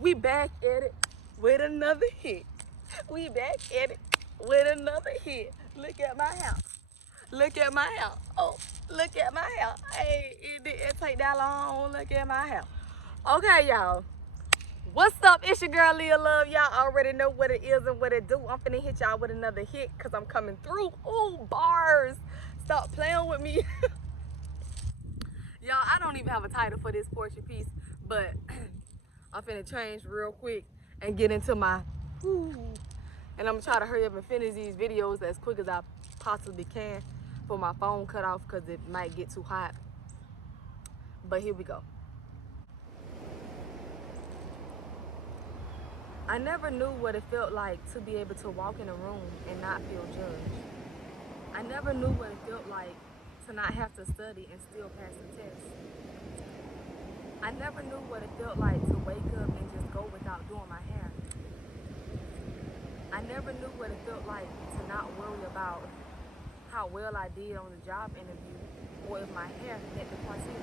We back at it with another hit. We back at it with another hit. Look at my house. Look at my house. Oh, look at my house. Hey, it didn't take that long. Look at my house. Okay, y'all. What's up? It's your girl Leah Love. Y'all already know what it is and what it do. I'm finna hit y'all with another hit because I'm coming through. Ooh, bars. Stop playing with me. Y'all, I don't even have a title for this portrait piece, but I'm finna change real quick and get into my and I'm gonna try to hurry up and finish these videos as quick as I possibly can for my phone cut off because it might get too hot. But here we go. I never knew what it felt like to be able to walk in a room and not feel judged. I never knew what it felt like to not have to study and still pass the test. I never knew what it felt like to wake up and just go without doing my hair. I never knew what it felt like to not worry about how well I did on the job interview or if my hair met the criteria.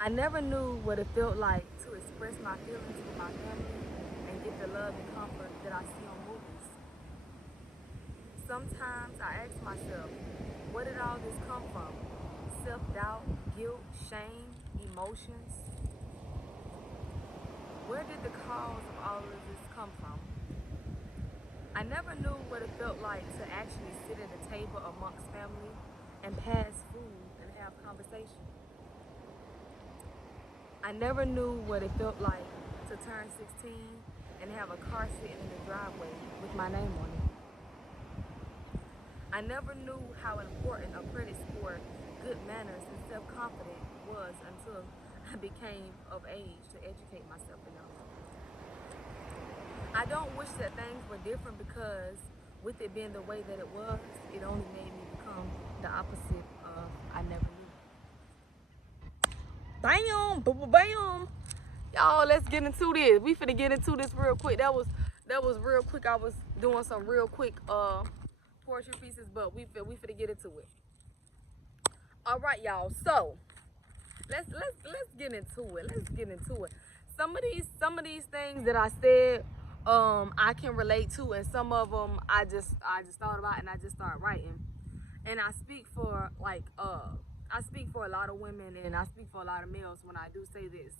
I never knew what it felt like to express my feelings with my family and get the love and comfort that I see on movies. Sometimes I ask myself, where did all this come from? Self-doubt, guilt, shame, emotions. Where did the cause of all of this come from? I never knew what it felt like to actually sit at a table amongst family and pass food and have conversation. I never knew what it felt like to turn 16 and have a car sitting in the driveway with my name on it. I never knew how important a credit score, good manners, and self-confidence was until I became of age to educate myself enough. I don't wish that things were different because with it being the way that it was, it only made me become the opposite of I never knew. Bam, boom, bam. Y'all, let's get into this. We finna get into this real quick. That was real quick. I was doing some real quick portrait pieces, but we finna get into it. All right, y'all. So let's get into it. Let's get into it. Some of these things that I said, I can relate to, and some of them I just thought about and I just started writing. And I speak for I speak for a lot of women and I speak for a lot of males when I do say this.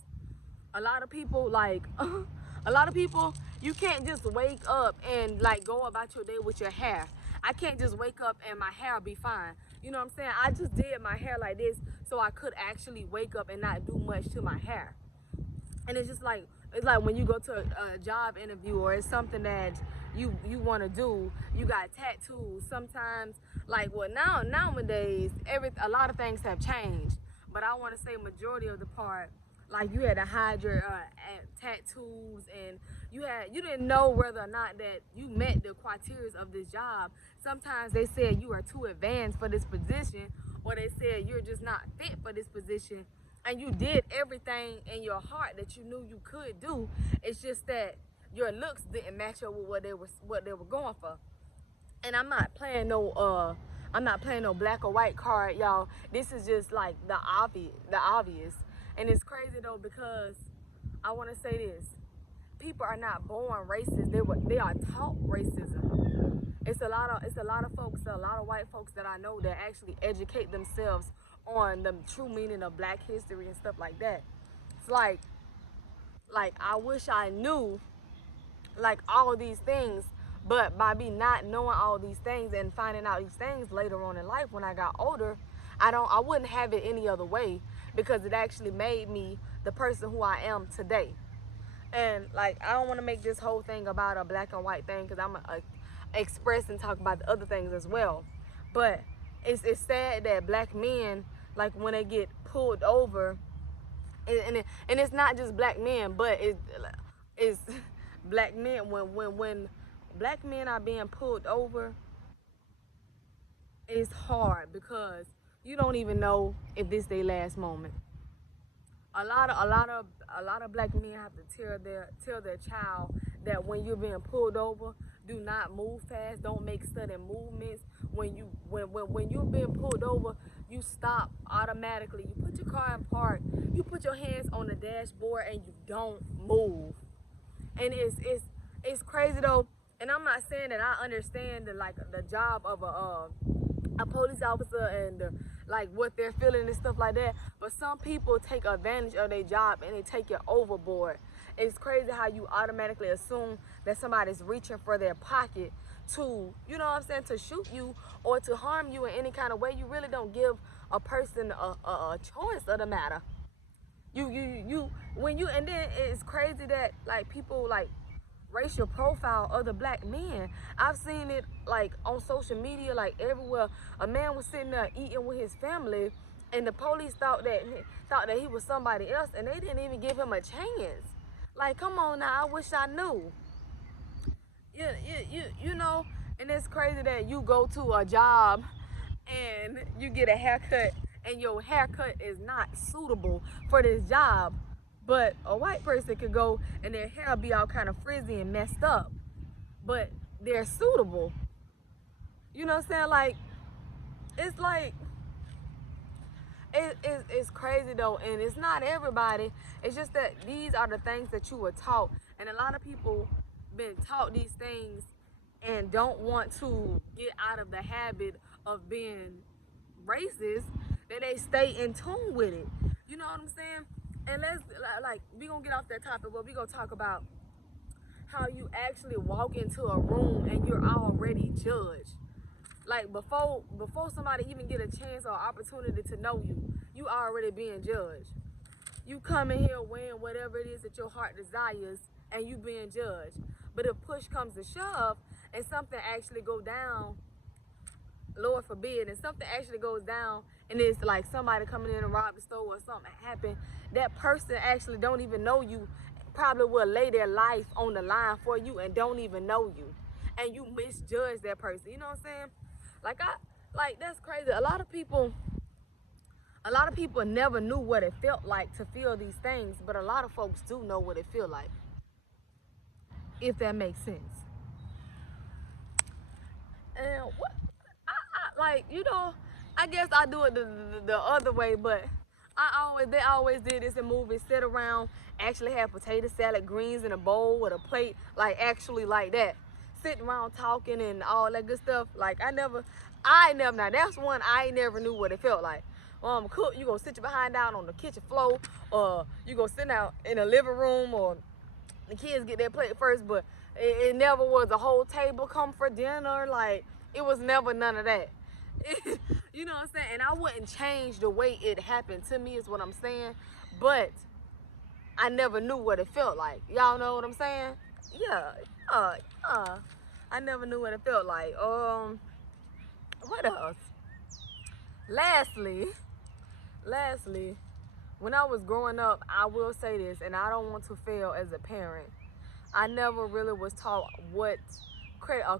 A lot of people a lot of people, you can't just wake up and go about your day with your hair. I can't just wake up and my hair be fine. You know what I'm saying? I just did my hair like this so I could actually wake up and not do much to my hair. And it's just it's like when you go to a job interview or it's something that you want to do, you got tattoos. Sometimes nowadays a lot of things have changed, but I want to say majority of the part, you had to hide your tattoos and you didn't know whether or not that you met the criteria of this job. Sometimes they said you are too advanced for this position, or they said you're just not fit for this position, and you did everything in your heart that you knew you could do. It's just that your looks didn't match up with what they were going for. And I'm not playing no black or white card, y'all. This is just the obvious. And it's crazy though, because I want to say this: people are not born racist. They are taught racism. It's a lot of folks, a lot of white folks that I know that actually educate themselves on the true meaning of Black history and stuff like that. It's I wish I knew all these things, but by me not knowing all these things and finding out these things later on in life when I got older, I wouldn't have it any other way, because it actually made me the person who I am today. And I don't want to make this whole thing about a black and white thing, because I'm gonna express and talk about the other things as well. But it's sad that black men, when they get pulled over, and it's not just black men, but it's black men, when black men are being pulled over, it's hard because you don't even know if this their last moment. A lot of black men have to tell their child that when you're being pulled over, do not move fast, don't make sudden movements. When you're being pulled over, you stop automatically. You put your car in park, you put your hands on the dashboard, and you don't move. And it's crazy though. And I'm not saying that I understand the job of a police officer and like what they're feeling and stuff like that. But some people take advantage of their job and they take it overboard. It's crazy how you automatically assume that somebody's reaching for their pocket to, you know what I'm saying, to shoot you or to harm you in any kind of way. You really don't give a person a choice of the matter. And then it's crazy that like people like racial profile other black men. I've seen it like on social media, like everywhere. A man was sitting there eating with his family, and the police thought that he was somebody else, and they didn't even give him a chance. Like, come on now, I wish I knew. You know, and it's crazy that you go to a job and you get a haircut and your haircut is not suitable for this job, but a white person could go and their hair be all kind of frizzy and messed up, but they're suitable. You know what I'm saying? Like, it's like it's crazy though, and it's not everybody. It's just that these are the things that you were taught, and a lot of people been taught these things and don't want to get out of the habit of being racist, that they stay in tune with it. You know what I'm saying? And let's like we gonna get off that topic, but we gonna talk about how you actually walk into a room and you're already judged. Like before somebody even get a chance or opportunity to know you, you already being judged. You come in here wearing whatever it is that your heart desires, and you being judged. But if push comes to shove and something actually go down, Lord forbid, and something actually goes down and it's like somebody coming in and rob the store or something happened, that person actually don't even know you, probably will lay their life on the line for you and don't even know you. And you misjudge that person. You know what I'm saying? Like that's crazy. A lot of people never knew what it felt like to feel these things, but a lot of folks do know what it feel like. If that makes sense. And what I like, you know, I guess I do it the other way, but they always did this in movies, sit around, actually have potato salad, greens in a bowl with a plate, like actually like that. Sitting around talking and all that good stuff. Like now that's one I never knew what it felt like. Cook, you gonna sit your behind down on the kitchen floor, or you gonna sit out in the living room, or the kids get their plate first, but it never was a whole table come for dinner. Like, it was never none of that. You know what I'm saying? And I wouldn't change the way it happened to me is what I'm saying, but I never knew what it felt like. Y'all know what I'm saying? Yeah. I never knew what it felt like. What else? Lastly, when I was growing up, I will say this, and I don't want to fail as a parent. I never really was taught what a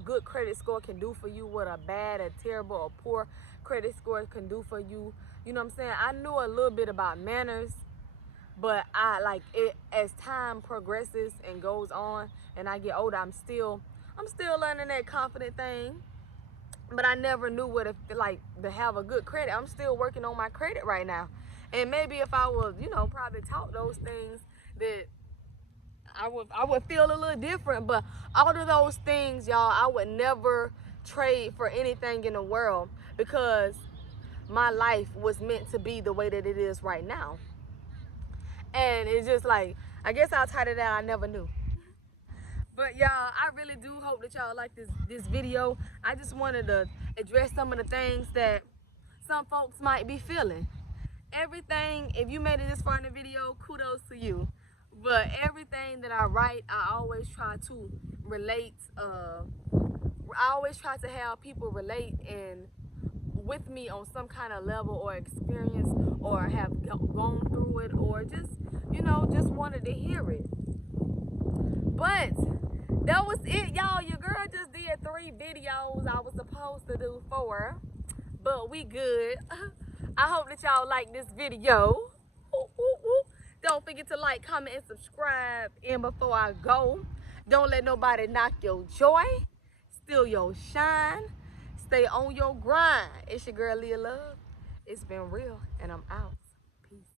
good credit score can do for you, what a bad, a terrible, or poor credit score can do for you. You know what I'm saying? I knew a little bit about manners, but as time progresses and goes on, and I get older, I'm still learning that confident thing. But I never knew what it like to have a good credit. I'm still working on my credit right now. And maybe if I was, probably taught those things, that I would feel a little different. But all of those things, y'all, I would never trade for anything in the world, because my life was meant to be the way that it is right now. And it's just like, I guess I'll tie it out. I never knew. But y'all, I really do hope that y'all like this video. I just wanted to address some of the things that some folks might be feeling. Everything, if you made it this far in the video, kudos to you. But everything that I write, I always try to relate. I always try to have people relate and with me on some kind of level or experience, or have gone through it, or just wanted to hear it. But that was it, y'all. Your girl just did 3 videos. I was supposed to do 4, but we good. I hope that y'all like this video. Ooh, ooh. Don't forget to like, comment, and subscribe. And before I go, don't let nobody knock your joy, steal your shine. Stay on your grind. It's your girl, Leah Love. It's been real, and I'm out.